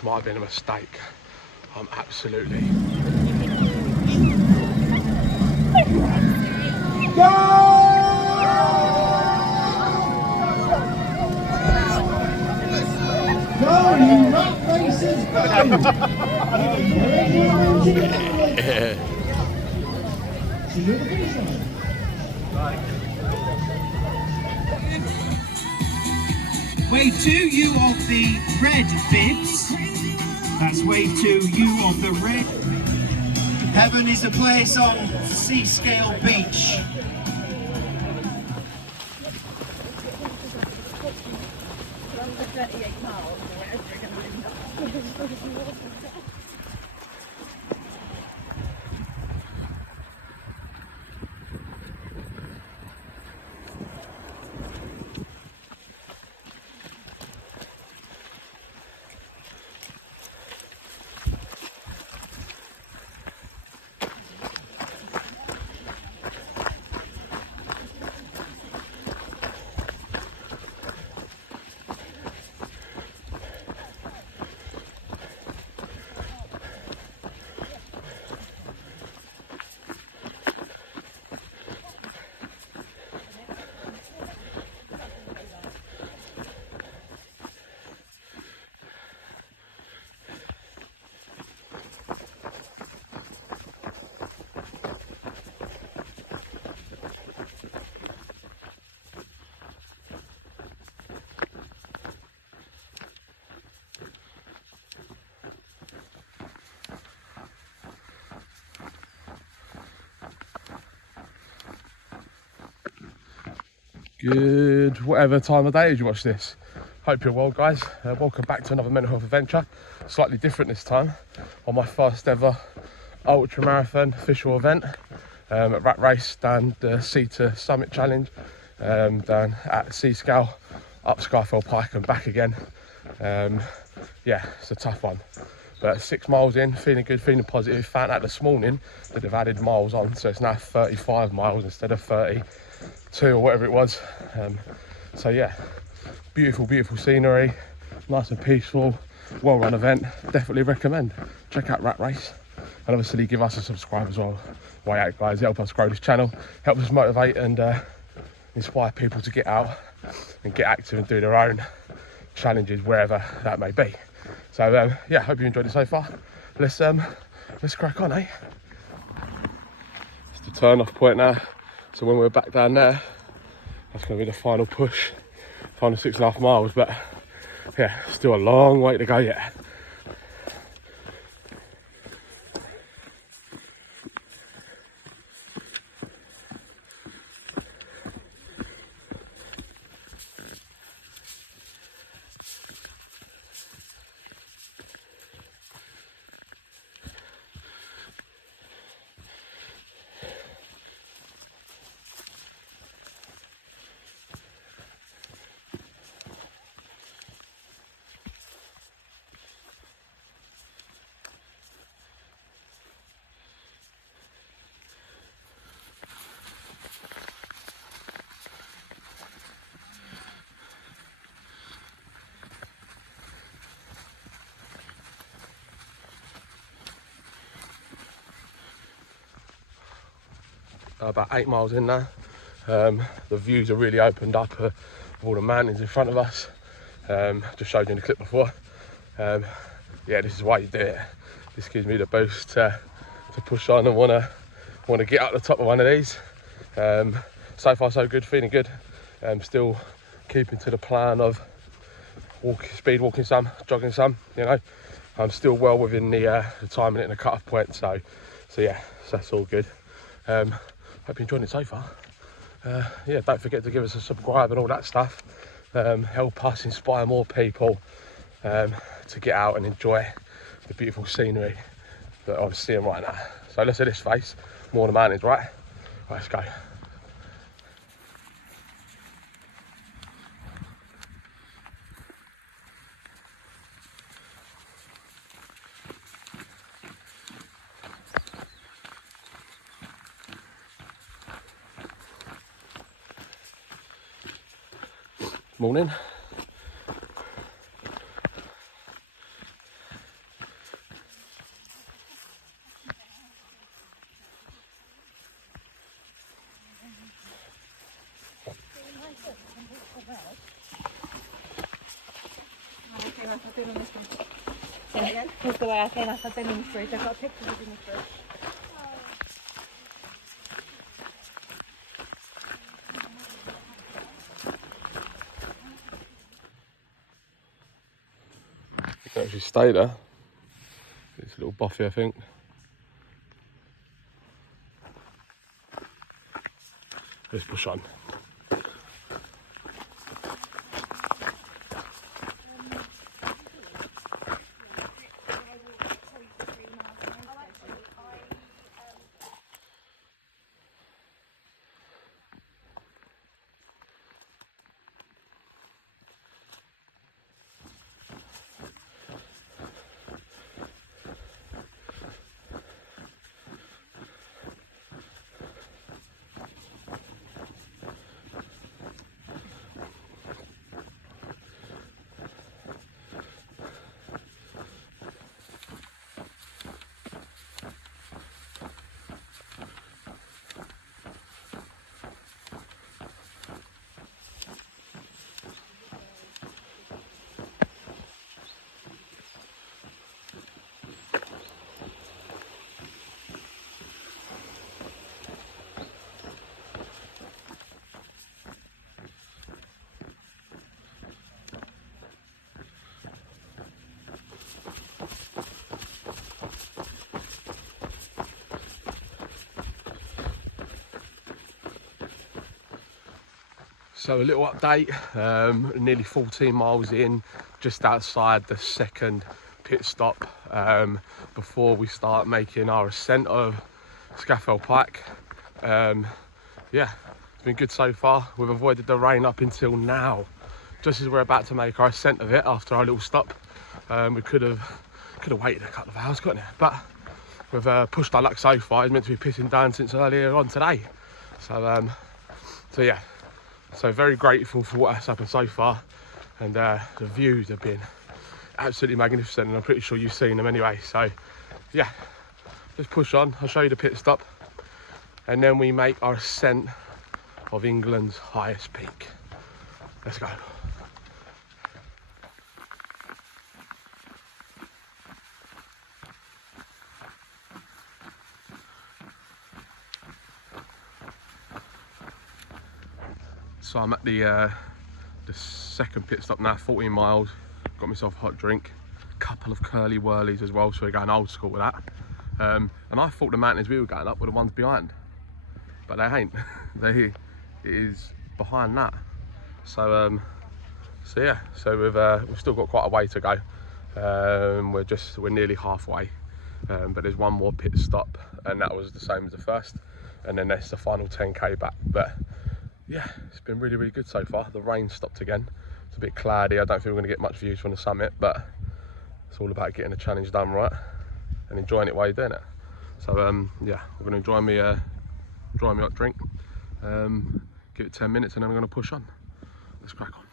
this might have been a mistake. I'm absolutely... Go, you rat racers, go! See you at the finish line. Wave 2, you of the red bibs. That's wave 2, you of the red. Heaven is a place on Seascale Beach. Good whatever time of day as you watch this. Hope you're well, guys. Welcome back to another mental health adventure. Slightly different this time, on my first ever ultra marathon official event at Rat Race down the Sea to Summit Challenge, down at Seascale, up Scafell, Pike and back again. Yeah, it's a tough one, but 6 miles in, feeling good, feeling positive. Found out this morning that they've added miles on, so it's now 35 miles instead of 32 or whatever it was. So yeah, beautiful scenery, nice and peaceful, well run event. Definitely recommend. Check out Rat Race, and obviously give us a subscribe as well. Way out, guys. Help us grow this channel, help us motivate and inspire people to get out and get active and do their own challenges wherever that may be. So yeah, hope you enjoyed it so far. Let's crack on, eh? It's the turn off point now, so when we're back down there, that's going to be the final push, final 6.5 miles, but yeah, still a long way to go yet. About 8 miles in now. The views are really opened up of all the mountains in front of us. Just showed you in the clip before. Yeah, this is why you do it. This gives me the boost to push on and want to get up the top of one of these. So far so good, feeling good. Still keeping to the plan of speed walking some, jogging some. You know, I'm still well within the time limit and the cut-off point. So yeah, so that's all good. Hope you're enjoying it so far. Yeah, don't forget to give us a subscribe and all that stuff. Help us inspire more people to get out and enjoy the beautiful scenery that I'm seeing right now. So let's hit this face, more of the mountains, right? Right, let's go. Morning. nice. I've been on this one. Yeah, that's the way I say nice. I've been on this route. I've got pictures of this route. You can actually stay there. It's a little buffy, I think. Let's push on. So a little update, nearly 14 miles in, just outside the second pit stop before we start making our ascent of Scafell Pike. Yeah, it's been good so far. We've avoided the rain up until now. Just as we're about to make our ascent of it after our little stop, we could have waited a couple of hours, couldn't it? But we've pushed our luck so far. It's meant to be pissing down since earlier on today. So yeah. So very grateful for what has happened so far, and the views have been absolutely magnificent, and I'm pretty sure you've seen them anyway. So yeah, let's push on. I'll show you the pit stop, and then we make our ascent of England's highest peak. Let's go. So I'm at the second pit stop now, 14 miles. Got myself a hot drink, couple of curly whirlies as well, so we're going old school with that. And I thought the mountains we were going up were the ones behind, but they ain't. It is behind that. So yeah, so we've still got quite a way to go. We're nearly halfway, but there's one more pit stop, and that was the same as the first, and then that's the final 10k back. But yeah, it's been really, really good so far. The rain stopped again. It's a bit cloudy. I don't think we're going to get much views from the summit, but it's all about getting the challenge done right and enjoying it while you're doing it. So yeah, we're going to enjoy me hot drink. Give it 10 minutes and then we're going to push on. Let's crack on.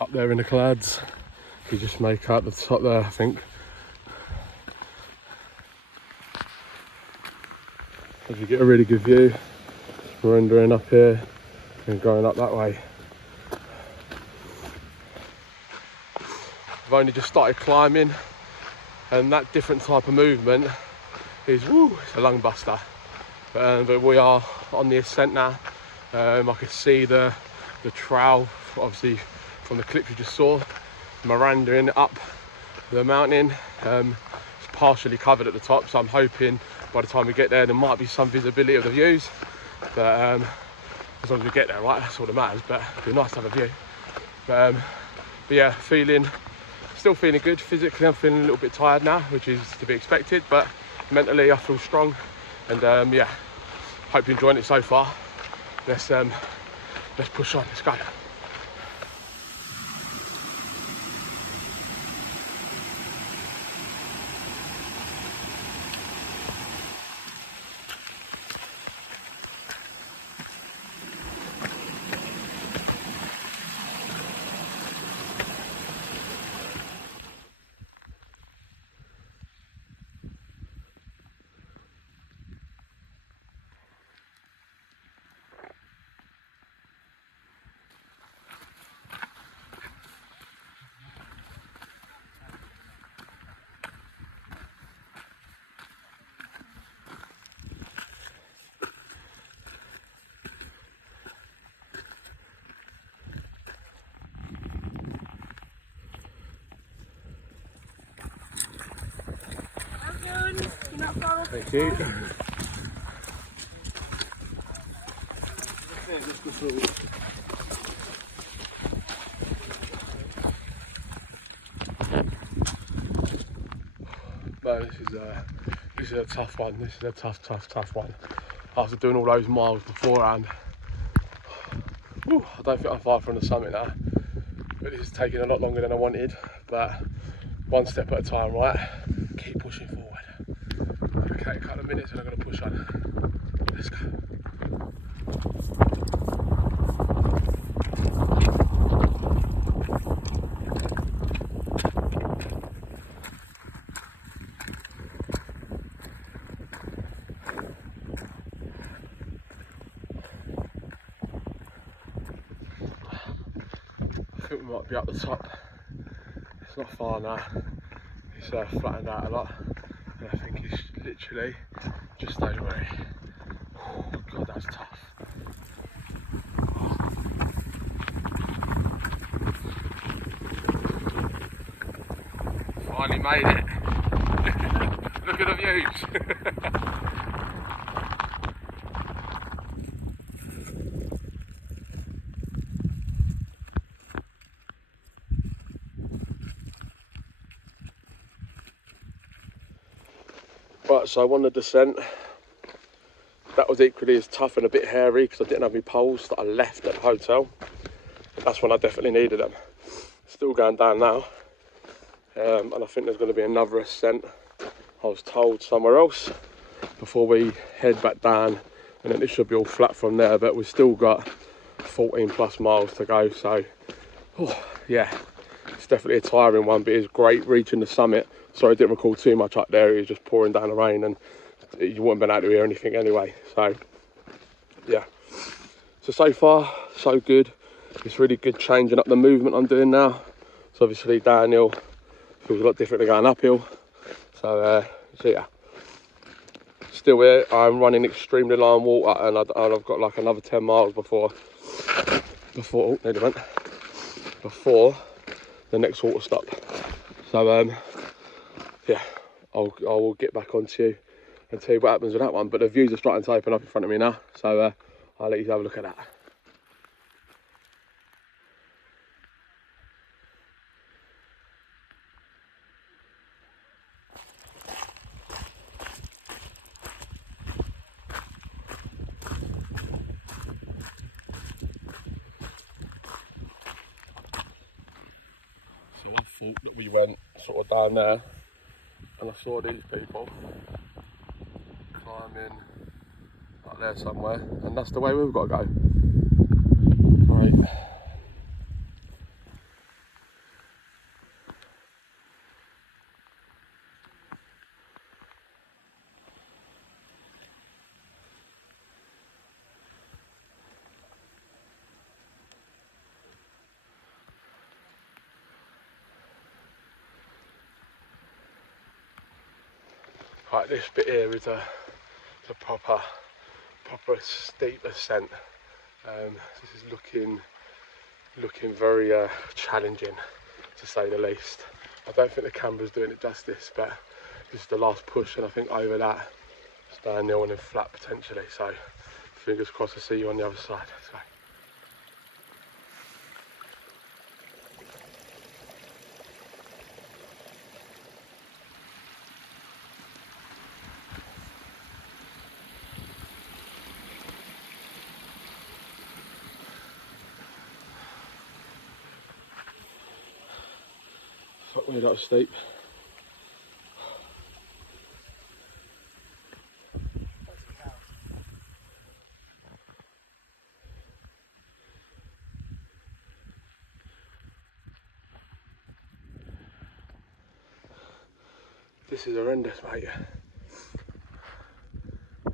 Up there in the clouds, you just make out the top there, I think. As you get a really good view, rendering up here and going up that way. I've only just started climbing, and that different type of movement is, woo, it's a lung buster. But we are on the ascent now. I can see the trail, obviously, from the clip you just saw, meandering up the mountain. It's partially covered at the top, so I'm hoping by the time we get there might be some visibility of the views. But as long as we get there, right, that's all that matters. But it'd be nice to have a view. But yeah, still feeling good. Physically, I'm feeling a little bit tired now, which is to be expected. But mentally, I feel strong. And yeah, hope you're enjoying it so far. Let's push on. Let's go. Thank you. Man, this is a tough one. This is a tough one. After doing all those miles beforehand, I don't think I'm far from the summit now. But this is taking a lot longer than I wanted. But one step at a time, right? Keep pushing forward. Okay, a couple of minutes and I'm going to push on. Let's go. I think we might be up the top. It's not far now. It's flattened out a lot. And I think it's literally just over here. Oh, God, that's tough. Finally made it. Look at the views. Right, so on the descent, that was equally as tough and a bit hairy because I didn't have my poles that I left at the hotel. That's when I definitely needed them. Still going down now, and I think there's going to be another ascent, I was told, somewhere else before we head back down, and then it should be all flat from there, but we've still got 14 plus miles to go. So yeah, it's definitely a tiring one, but it's great reaching the summit. Sorry I didn't record too much up there. It was just pouring down the rain and you wouldn't have been able to hear anything anyway. So yeah, so far so good. It's really good changing up the movement I'm doing now. So obviously downhill feels a lot different to going uphill. So yeah, still here. I'm running extremely low on water, and I've got like another 10 miles before oh, nearly went, before the next water stop. So yeah, I will get back onto you and tell you what happens with that one. But the views are starting to open up in front of me now, so I'll let you have a look at that. So I thought that we went sort of down there, and I saw these people climbing up there somewhere, and that's the way we've got to go. Right. Right, this bit here is a proper steep ascent. This is looking very challenging, to say the least. I don't think the camera's doing it justice, but this is the last push, and I think over that it's downhill and then flat potentially. So fingers crossed to see you on the other side. So. Fuck me, that was steep. This is horrendous, mate.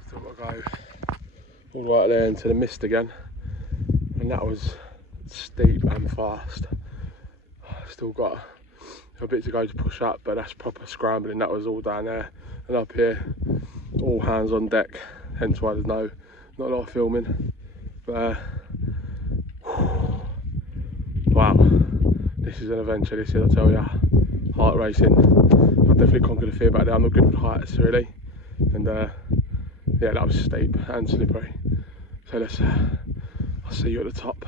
Still got to go all the way out there into the mist again, and that was steep and fast. Still got a bit to go to push up, but that's proper scrambling. That was all down there, and up here all hands on deck, hence why there's not a lot of filming. But wow, this is an adventure. This is, I tell ya, heart racing. I definitely conquered the fear back there. I'm not good with heights really, and yeah, that was steep and slippery. So I'll see you at the top.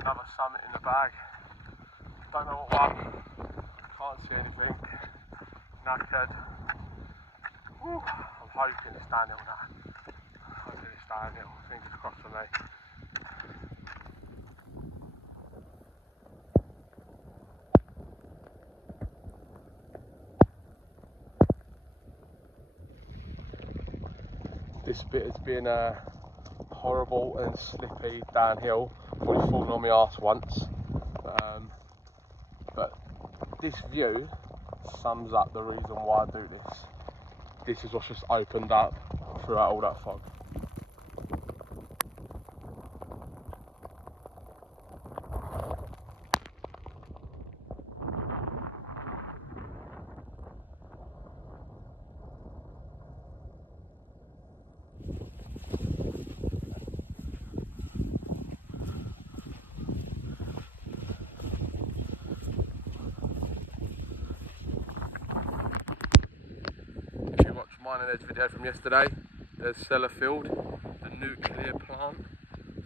Another summit in the bag. Don't know what one. Can't see anything. Knackered. Woo. I'm hoping it's downhill now. Hoping it's downhill. Fingers crossed for me. This bit has been horrible and slippy downhill. Probably fallen on my arse once. But this view sums up the reason why I do this. This is what's just opened up throughout all that fog. Mine and Ed's video from yesterday, there's Sellafield, the nuclear plant.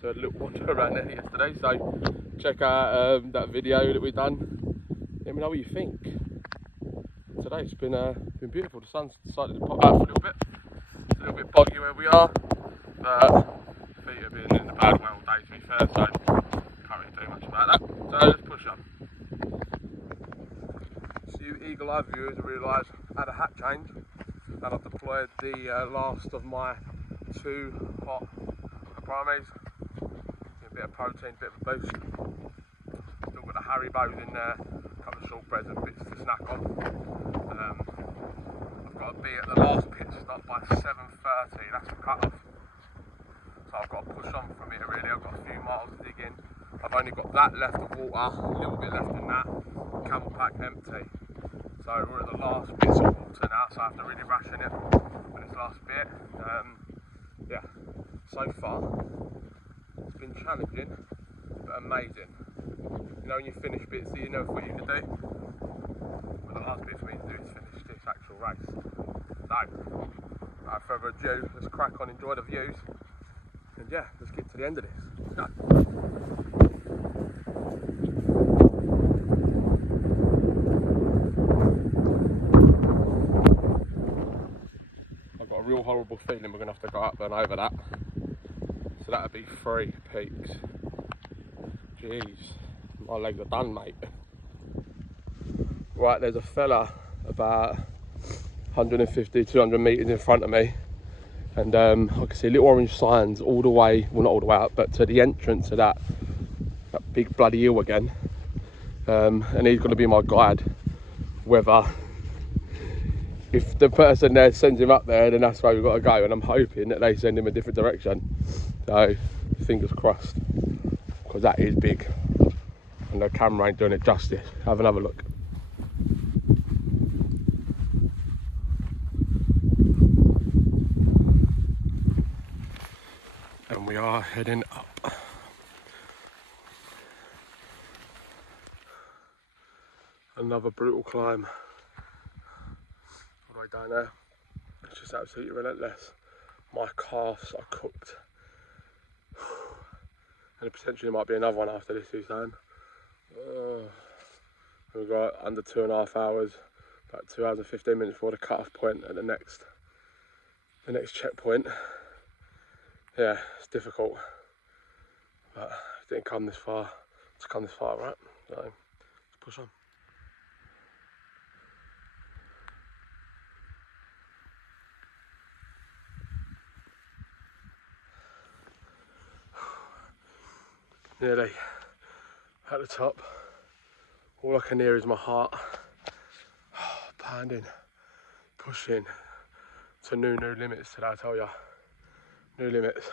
So I had a little wander around there yesterday, so check out that video that we've done. Let me know what you think. Today it's been beautiful. The sun's decided to pop out for a little bit. It's a little bit boggy where we are, but feet have been in the bad way all day, to be fair, so can't really do much about that. So let's push up. So you eagle-eyed viewers have realised I had a hat change. And I've deployed the last of my 2 hot primaries. A bit of protein, a bit of a boost. Still got the Haribos in there, a couple of shortbreads and bits to snack on. I've got to be at the last pit stop by 7:30, that's the cut off. So I've got to push on from here really, I've got a few miles to dig in. I've only got that left of water, a little bit left in that, camel pack empty. So we're at the last bits of water now, so I have to really ration it for this last bit. Yeah, so far it's been challenging but amazing. You know when you finish bits that you never thought you could do? Well, the last bit for me to do is finish this actual race. So, without further ado, let's crack on, enjoy the views, and yeah, let's get to the end of this. Let's go. Real horrible feeling we're going to have to go up and over that. So that'll be 3 peaks. Jeez, my legs are done, mate. Right, there's a fella about 150, 200 metres in front of me. And I can see little orange signs all the way, well not all the way up, but to the entrance of that big bloody hill again. And he's going to be my guide. Whether if the person there sends him up there, then that's where we've got to go, and I'm hoping that they send him a different direction. So fingers crossed, because that is big and the camera ain't doing it justice. Have another look. And we are heading up. Another brutal climb. All the way down there. It's just absolutely relentless. My calves are cooked. And there potentially might be another one after this, he's saying. We've got under 2.5 hours, about 2 hours and 15 minutes before the cut-off point at the next checkpoint. Yeah, it's difficult, but it didn't come this far. It's come this far, right? So let's push on. Nearly at the top. All I can hear is my heart pounding, pushing to new limits today, I tell ya. New limits.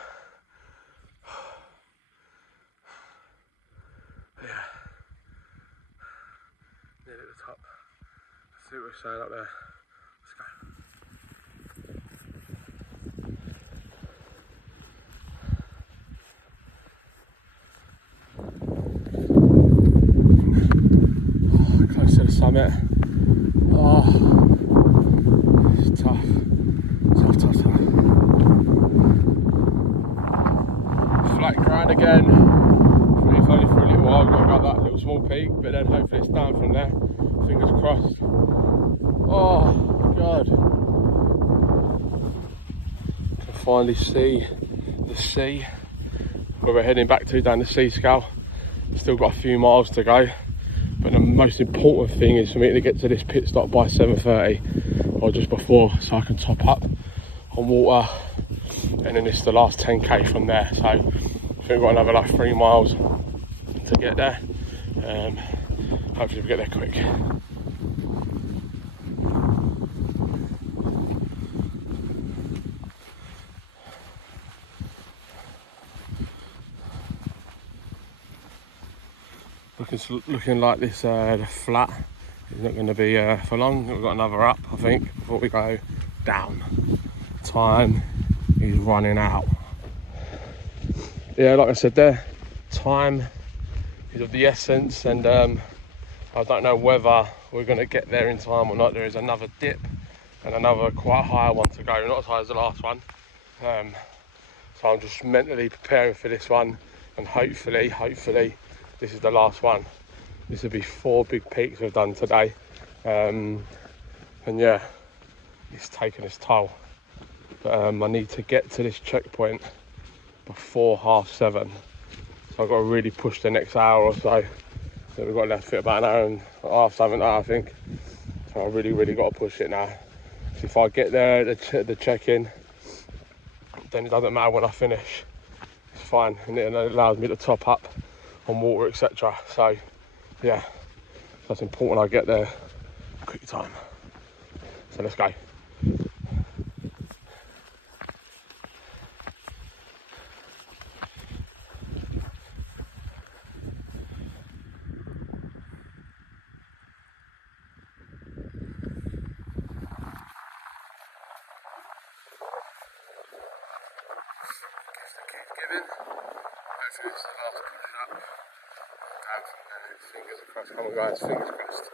Yeah. Nearly at the top. Let's see what we're saying up there. Let's go. Close to the summit. Oh, And again, it's only for a little while, I've got to go up that little small peak, but then hopefully it's down from there. Fingers crossed. Oh God. Can finally see the sea where we're heading back to, down the Seascale. Still got a few miles to go, but the most important thing is for me to get to this pit stop by 7:30 or just before, so I can top up on water, and then it's the last 10k from there. So I think we've got another like 3 miles to get there. Hopefully we get there quick. Looking like this the flat is not going to be for long. We've got another up, I think, before we go down. Time is running out. Yeah, like I said there, time is of the essence, and I don't know whether we're going to get there in time or not. There is another dip and another quite high one to go, not as high as the last one. So I'm just mentally preparing for this one, and hopefully this is the last one. This will be 4 big peaks we've done today, and yeah, it's taken its toll. But I need to get to this checkpoint before 7:30, so I've got to really push the next hour or so. So we've got left for about an hour and a half, something like that, I think. So I really got to push it now. So if I get there at the check-in, then it doesn't matter when I finish. It's fine, and it allows me to top up on water, etc. So yeah, that's important I get there quick time. So let's go. Hopefully it's the last push up. Down from there. Fingers crossed. Come on guys, fingers crossed.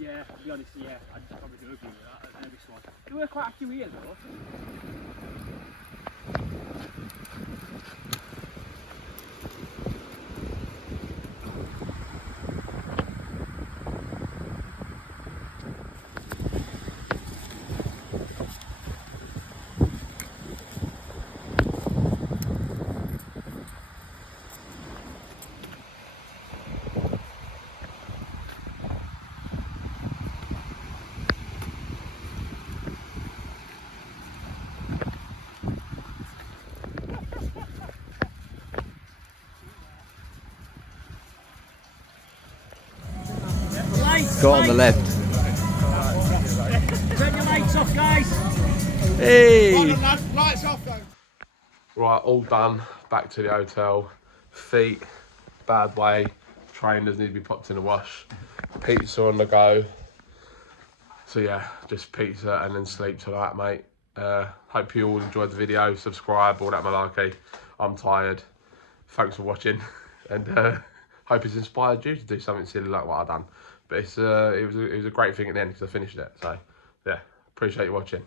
Yeah, to be honest, yeah, I'd probably do agree with that, this one. There were quite a few here though. Go on the left. Turn your lights off, guys. Hey! Lights off though. Right, all done. Back to the hotel. Feet, bad way. Trainers need to be popped in the wash. Pizza on the go. So yeah, just pizza and then sleep tonight, mate. Hope you all enjoyed the video. Subscribe, all that malarkey. I'm tired. Thanks for watching, and hope it's inspired you to do something silly like what I've done. But it was a great thing at the end because I finished it. So yeah, appreciate you watching.